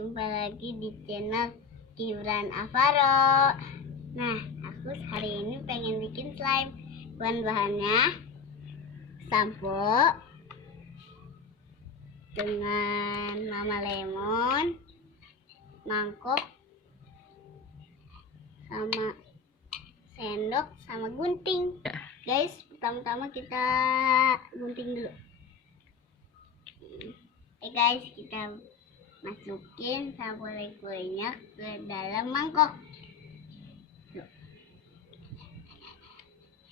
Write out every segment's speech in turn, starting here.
jumpa lagi di channel Gibran Avaro. Nah, aku hari ini pengen bikin slime. Bahan-bahannya sampo dengan mama lemon, mangkok, sama sendok, sama gunting. Guys, pertama-tama kita gunting dulu. Guys, kita masukin sabole kuenya ke dalam mangkok.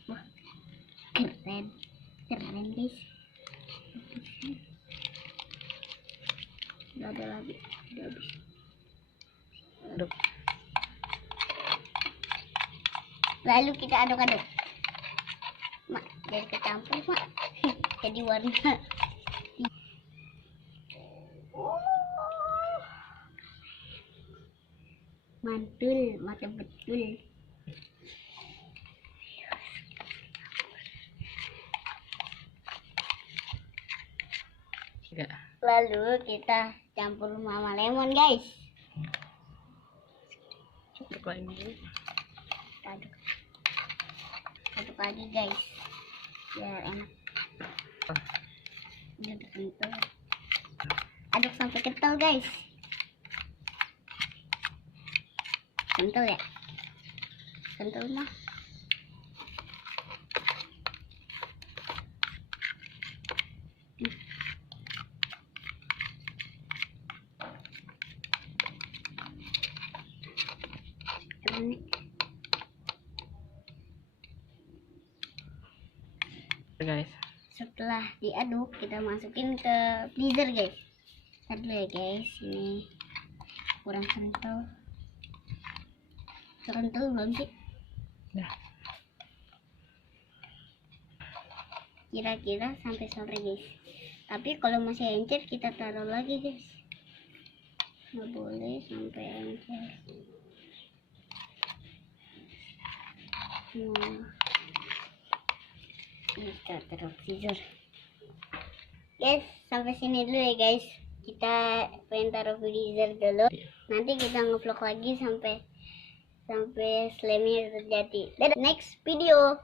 Wah, keren guys. Udah ada lagi, udah habis. Aduk. Lalu kita aduk-aduk. Mak, jadi kecampur mak. Jadi warna. Mantul, mantap betul. Lalu kita campur mama lemon, guys. Aduk lagi. Aduk lagi, guys, biar enak. Aduk kental. Aduk sampai kental, guys. Kental ya? Kental mah. Guys, setelah diaduk kita masukin ke freezer, guys. Ntar dulu ya guys, ini kurang kental belum sih? Nah, kira-kira sampai sore, guys. Tapi kalau masih encer kita taruh lagi, guys. Nggak boleh sampai encer. Kita taruh freezer, guys. Sampai sini dulu ya, guys. Kita pengen taruh freezer dulu. Nanti kita ngevlog lagi sampai slime-nya terjadi. Dadah, next video.